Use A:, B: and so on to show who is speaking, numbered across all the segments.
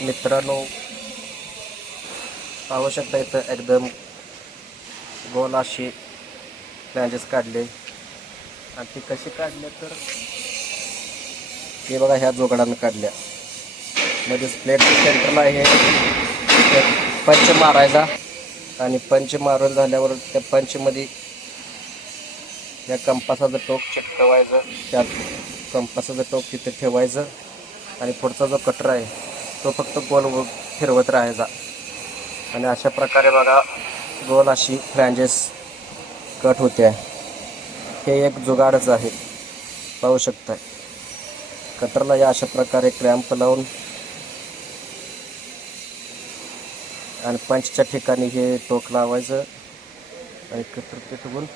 A: मित्रांनो पाहू शकता इथं एकदम गोल अशी प्लॅजेस काढले. आणि ती कशी काढले तर हे बघा ह्या जोगडानं काढल्या. मध्येच प्लेट सेंटरला हे पंच मारायचा आणि पंच मारून झाल्यावर त्या पंचमध्ये या कंपासाचं टोक चिटकवायचं. त्यात कंपासाचं टोक तिथे ठेवायचं आणि पुढचा जो कटर आहे तो फक्त गोल फिरवत राहायचा. आणि अशा प्रकारे बघा गोल अशी फ्रँजेस कट होते हे एक जुगाडच आहे पाहू शकताय. कटरला या अशा प्रकारे क्रॅम्प लावून आणि पंचच्या ठिकाणी हे टोक लावायचं आणि कटर पेटवून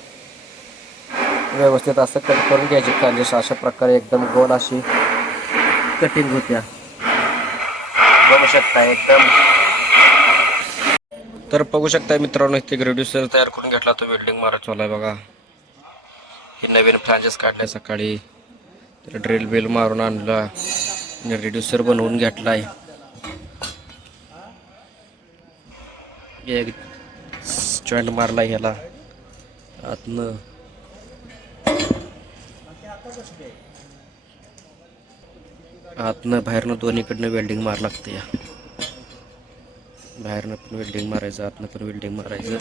A: व्यवस्थित असं कट करून घ्यायची. फ्रँजेस अशा प्रकारे एकदम गोल अशी कटिंग होत्या. बघू शकता एकदम. तर बघू शकता मित्रांनो इथे ग्रेड्युसर तयार करून घेतला तो वेल्डिंग मारत चालू आहे बघा. हे नवीन फ्रँचेस काढले सकाळी. तर ड्रिल बिल मारून आणला. आणि रेड्युसर बनवून घेतलाय. एक जॉईंट मारला ह्याला. आतनं. आतनं बाहेरनं दोन्हीकडनं वेल्डिंग मार लागते या बाहेरनं पण वेल्डिंग मारायचं आतनं पण वेल्डिंग मारायचं.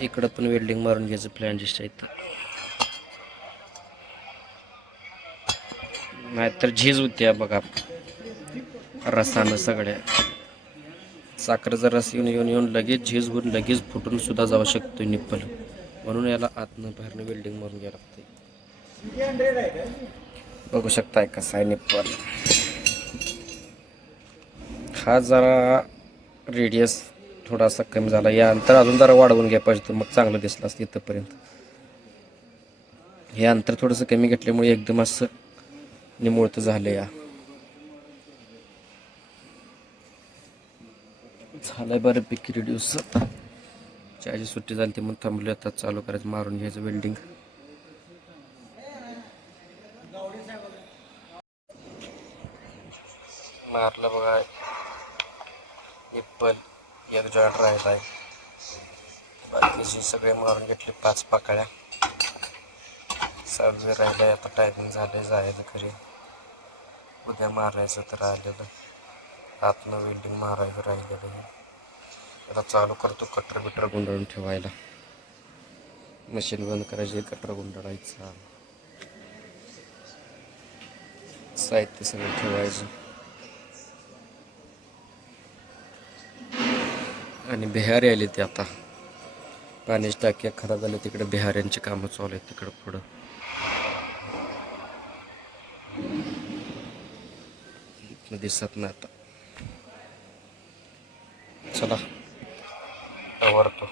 A: इकडं पण वेल्डिंग मारून घ्यायचं प्लॅन जिस्ट आहेत नाहीतर झीज होत्या बघा. रसानं सगळ्या. साखरेचा रस येऊन येऊन येऊन लगेच झीज होऊन लगेच फुटून सुद्धा जाऊ शकतो निप्पल. म्हणून याला आतनं बाहेरनं वेल्डिंग मारून घ्यावं लागते बघू शकताय कसा आहे निप्पर हा जरा रेडियस थोडासा कमी झाला. या अंतर अजून जरा वाढवून घ्या पाहिजे तर मग चांगलं दिसलं असतं इथंपर्यंत. हे अंतर थोडंसं कमी घेतल्यामुळे एकदम असं निमुळतं झालं या. झालंय बऱ्यापैकी रिड्यूस चहाची सुट्टी झाली ती मग थांबलो आता चालू करायचं मारून घ्यायचं वेल्डिंग मारलं बघा. एप्पल एक जॉईंट राहिला आहे बाकीची सगळे मारून घेतले पाच पाकळ्या. सहावे राहिलं आहे आता टायमिंग झालं जायचं घरी. उद्या मारायचं तर राहिलेलं आतनं वेल्डिंग मारायचं राहिलेलं आहे आता चालू करतो कटर बिटर गुंडाळून ठेवायला. मशीन बंद करायची कटर गुंडाळायचा. साहित्य सगळं ठेवायचं. आणि बिहारी आले ते आता. पाण्याची टाक्या खराब झाल्या तिकडे बिहाऱ्यांची कामं चालू आहेत तिकडं पुढं. दिसत नाही आता. चला. आवरतो.